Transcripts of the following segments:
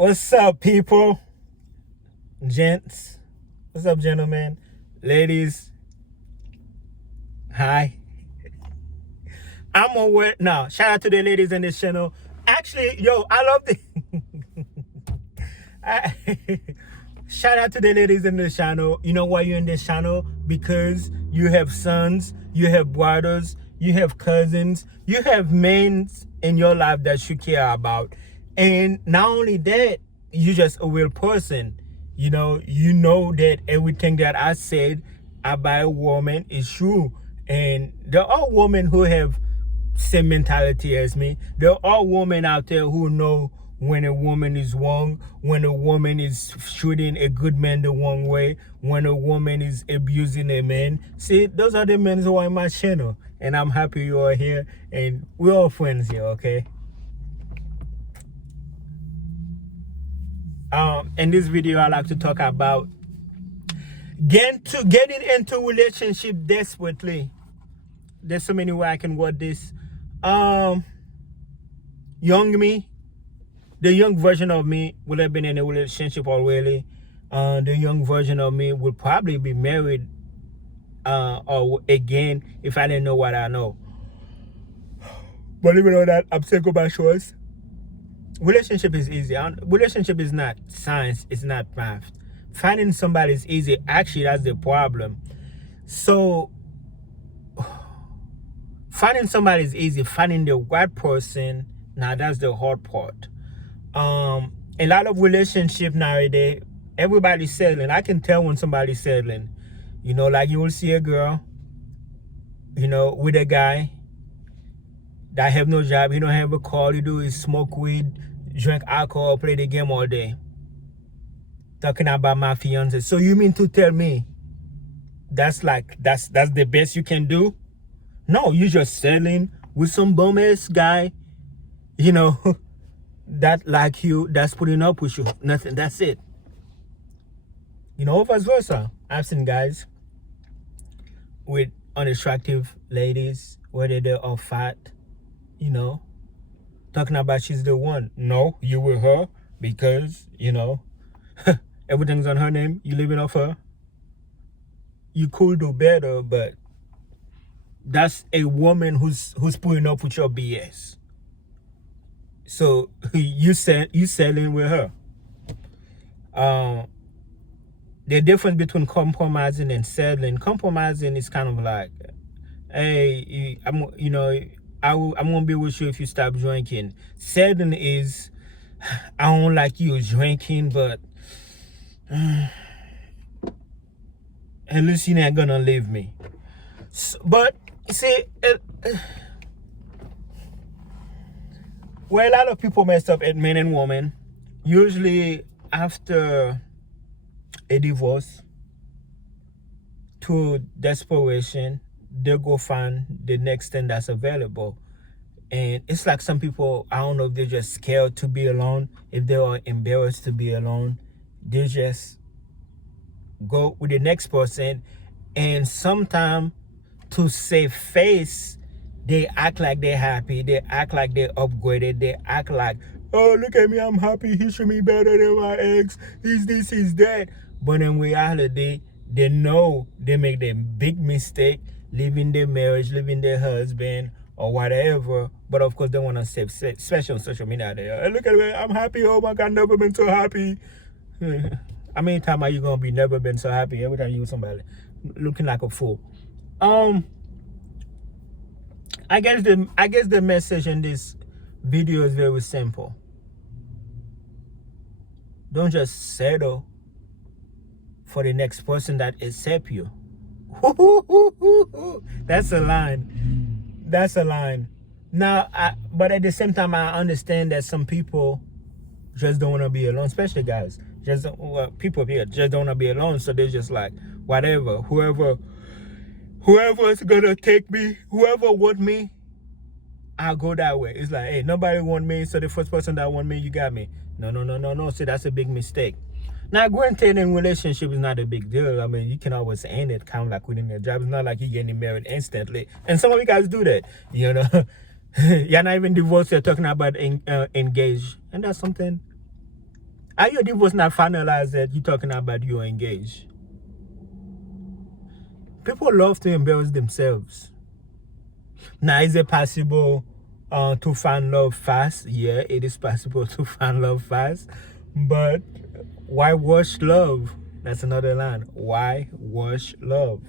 What's up, people? Gents? What's up, gentlemen? Ladies? Hi. I'm aware now. Shout out to the ladies in this channel. Actually, yo, I love the I, shout out to the ladies in this channel. You know why you're in this channel? Because you have sons, you have brothers, you have cousins, you have men in your life that you care about. And not only that, you're just a real person. You know that everything that I said about a woman is true. And there are women who have same mentality as me. There are women out there who know when a woman is wrong, when a woman is treating a good man the wrong way, when a woman is abusing a man. See, those are the men who are in my channel. And I'm happy you are here. And we're all friends here, okay? In this video, I like to talk about getting into relationship desperately. There's so many ways I can word this. Young me, the young version of me would have been in a relationship already. The young version of me would probably be married or again if I didn't know what I know. But even though that, I'm single by choice. Relationship is easy. Relationship is not science. It's not math. Finding somebody is easy. Actually, that's the problem. So, finding somebody is easy. Finding the right person, now that's the hard part. A lot of relationship nowadays, everybody's settling. I can tell when somebody's settling. You know, like you will see a girl, you know, with a guy that have no job. He don't have a car. All he do is smoke weed, drink alcohol, play the game all day. Talking about my fiance. So you mean to tell me that's the best you can do? No, you just settling with some bum ass guy, you know, that like you, that's putting up with you. Nothing. That's it. You know, vice versa. I've seen guys with unattractive ladies, whether they are fat, you know, talking about she's the one. No, you with her because, you know, everything's on her name. You living off her. You could do better, but that's a woman who's putting up with your BS. So you selling with her. The difference between compromising and settling. Compromising is kind of like, hey, I'm gonna be with you if you stop drinking. Settling is, I don't like you drinking, but at least you're not gonna leave me. So, but see, where a lot of people mess up at men and women, usually after a divorce, to desperation, they go find the next thing that's available. And it's like some people, I don't know if they're just scared to be alone, if they are embarrassed to be alone, they just go with the next person. And sometimes to save face, they act like they're happy, they act like they're upgraded, they act like, oh, look at me, I'm happy, he should be better than my ex, he's this, he's that. But in reality, they know they make the big mistake, leaving their marriage, leaving their husband, or whatever. But of course, they want to save, especially on social media. Hey, look at me, I'm happy, oh my God, never been so happy. How many times are you going to be never been so happy every time you with somebody looking like a fool? I guess the message in this video is very simple. Don't just settle for the next person that accepts you. That's a line. That's a line. Now, but at the same time, I understand that some people just don't want to be alone, especially guys. People here just don't want to be alone, so they're just like, whatever, whoever is gonna take me, whoever want me, I'll go that way. It's like, hey, nobody want me, so the first person that want me, you got me. No. See, that's a big mistake. Now, granted, in relationship is not a big deal. I mean, you can always end it, kind of like quitting your job. It's not like you're getting married instantly. And some of you guys do that, you know. You're not even divorced, you're talking about engaged. And that's something Are your divorce not finalized that you're talking about you're engaged? People love to embarrass themselves. Now, is it possible to find love fast? Yeah, it is possible to find love fast. But why wash love? That's another line. Why wash love?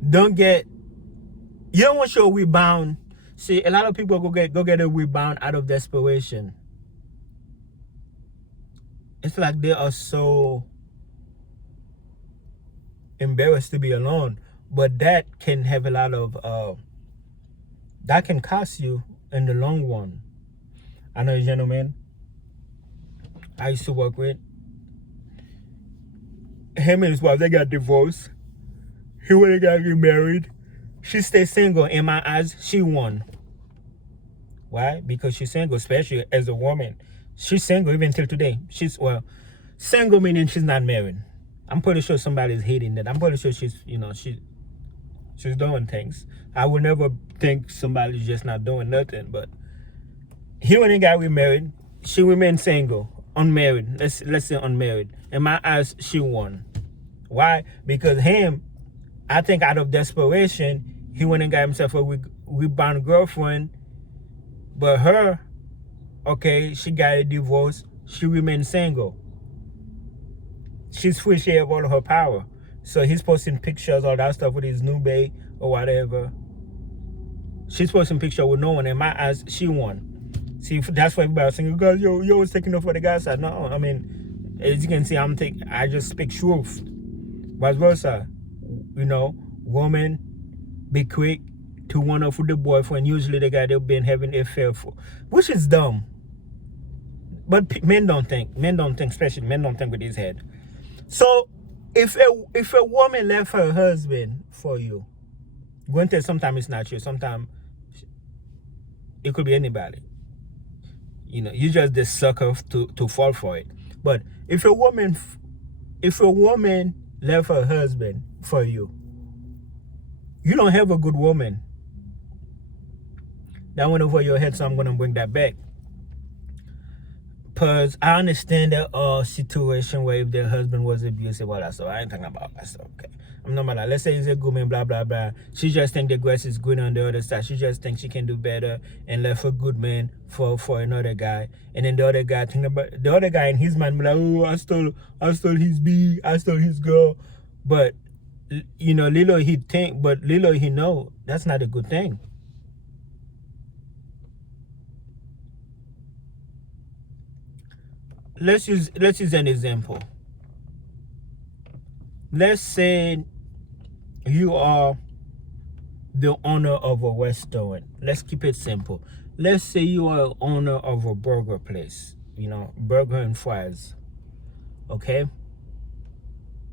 You don't want your rebound. See, a lot of people go get a rebound out of desperation. It's like they are so embarrassed to be alone, but that can have a lot of that can cost you in the long run. I know a gentleman I used to work with. Him and his wife, they got divorced. He went and got remarried. She stayed single. In my eyes, she won. Why? Because she's single, especially as a woman. She's single even till today. Single meaning she's not married. I'm pretty sure somebody's hating that. I'm pretty sure she's doing things. I would never think somebody's just not doing nothing. But he went and got remarried. She remained single, unmarried. Let's say unmarried. In my eyes, she won. Why? Because him, I think out of desperation, he went and got himself a rebound girlfriend. But her, okay, she got a divorce. She remained single. She's free. She have all of her power. So he's posting pictures, all that stuff with his new babe or whatever. She's posting picture with no one. In my eyes, she won. See, that's why everybody was saying, guys, you always taking up for the guy side. No, I mean, as you can see, I just speak truth. Vice versa. Woman, be quick to one up with the boyfriend. Usually the guy they've been having an affair for, which is dumb. But men don't think, especially men don't think with his head. So if a woman left her husband for you, granted, sometimes it's not you. Sometimes it could be anybody. You just the sucker to fall for it. But if a woman left her husband for you, you don't have a good woman. That went over your head, so I'm gonna bring that back. Because I understand that situation where if their husband was abusive, all that stuff. I ain't talking about that stuff, okay? I'm not about that. Let's say he's a good man, blah, blah, blah. She just think the grass is green on the other side. She just thinks she can do better and left a good man for another guy. And then the other guy think about the other guy in his mind, like, oh, I stole his bee, I stole his girl. But little he think, but little he know that's not a good thing. Let's use an example. Let's say you are the owner of a restaurant. Let's keep it simple. Let's say you are owner of a burger place, burger and fries. Okay?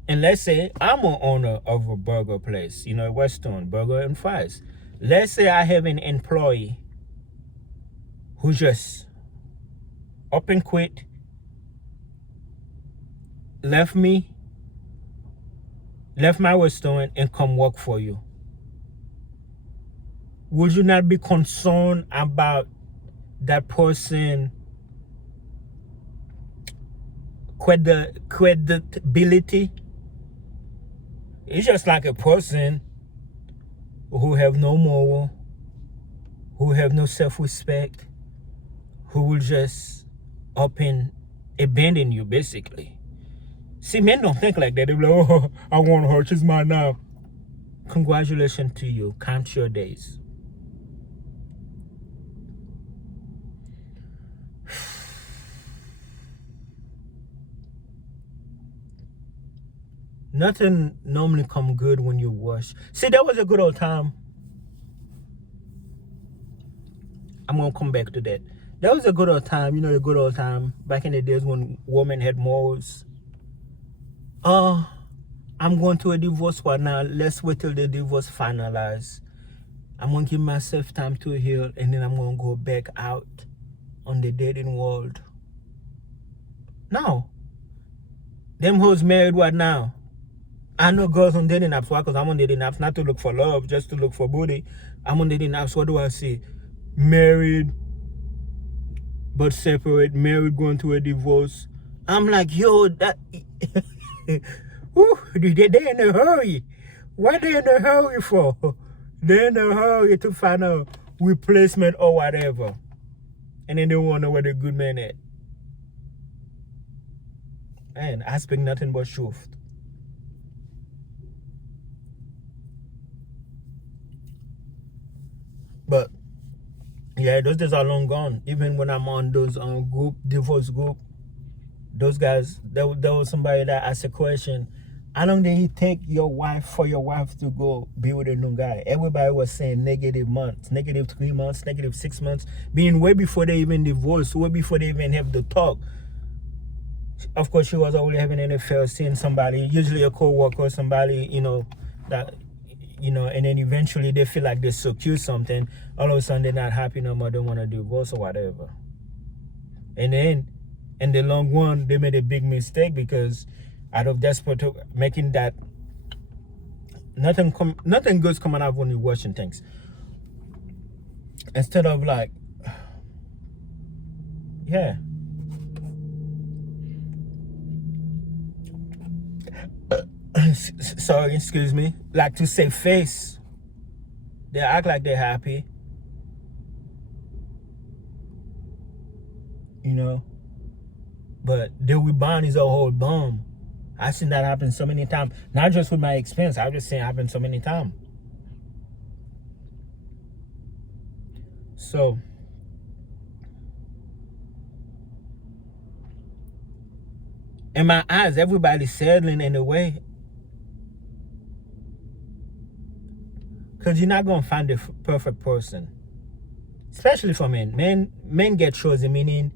And let's say I'm an owner of a burger place, a restaurant, burger and fries. Let's say I have an employee who just up and quit, left my restaurant and come work for you. Would you not be concerned about that person credibility? It's just like a person who have no moral, who have no self-respect, who will just up and abandon you, basically. See, men don't think like that. They're like, oh, I want her. She's mine now. Congratulations to you. Count your days. Nothing normally come good when you wash. See, that was a good old time. I'm going to come back to that. That was a good old time. The good old time. Back in the days when women had morals. I'm going to a divorce right now. Let's wait till the divorce finalizes. I'm going to give myself time to heal, and then I'm going to go back out on the dating world. No. Them hoes married right now. I know girls on dating apps. Why? Because I'm on dating apps not to look for love, just to look for booty. I'm on dating apps. What do I see? Married, but separate, married, going through a divorce. I'm like, yo, that whew, they in a hurry. What they in a hurry for? They're in a hurry to find a replacement or whatever. And then they wonder where the good man at. Man, I speak nothing but truth. But yeah, those days are long gone. Even when I'm on those divorce group, those guys, there was somebody that asked a question, how long did it take your wife for your wife to go be with a new guy? Everybody was saying negative months, negative 3 months, negative 6 months, being way before they even divorced, way before they even have the talk. Of course, she was already having an affair, seeing somebody, usually a co-worker, somebody, that, and then eventually they feel like they secure something. All of a sudden, they're not happy no more, they want to divorce or whatever. And then, in the long run, they made a big mistake because out of desperate, making that, nothing good's coming out when you're watching things. Instead of like, yeah. Sorry, excuse me. Like to save face. They act like they're happy. But the rebound is a whole bomb. I've seen that happen so many times. Not just with my experience, I've just seen it happen so many times. So, in my eyes, everybody's settling in a way. Because you're not going to find the perfect person. Especially for men. Men get chosen, meaning,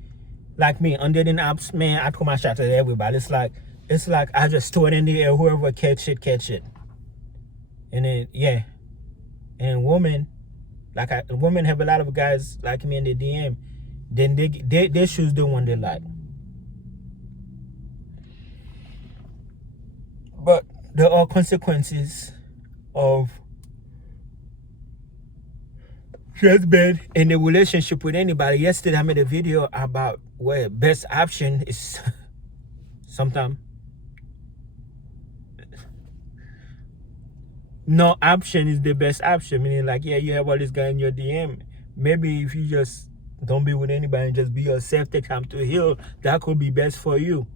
like me, on dating apps, man, I throw my shot at everybody. It's like I just throw it in the air, whoever catch it. And then, yeah. And women have a lot of guys like me in the DM, then they choose the one they like. But there are consequences of just being in a relationship with anybody. Yesterday I made a video about where best option is sometimes no option is the best option, meaning like, yeah, you have all this guy in your DM. Maybe if you just don't be with anybody and just be yourself, take time to heal, that could be best for you.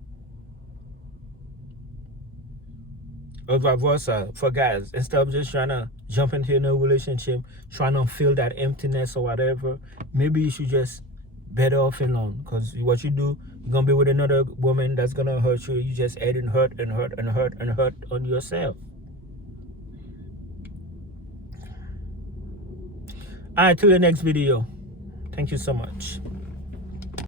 Or vice versa for guys. Instead of just trying to jump into a new relationship, trying to fill that emptiness or whatever, maybe you should just better off alone. Because what you do, you're going to be with another woman that's going to hurt you. You just adding hurt on yourself. Alright, till the next video. Thank you so much.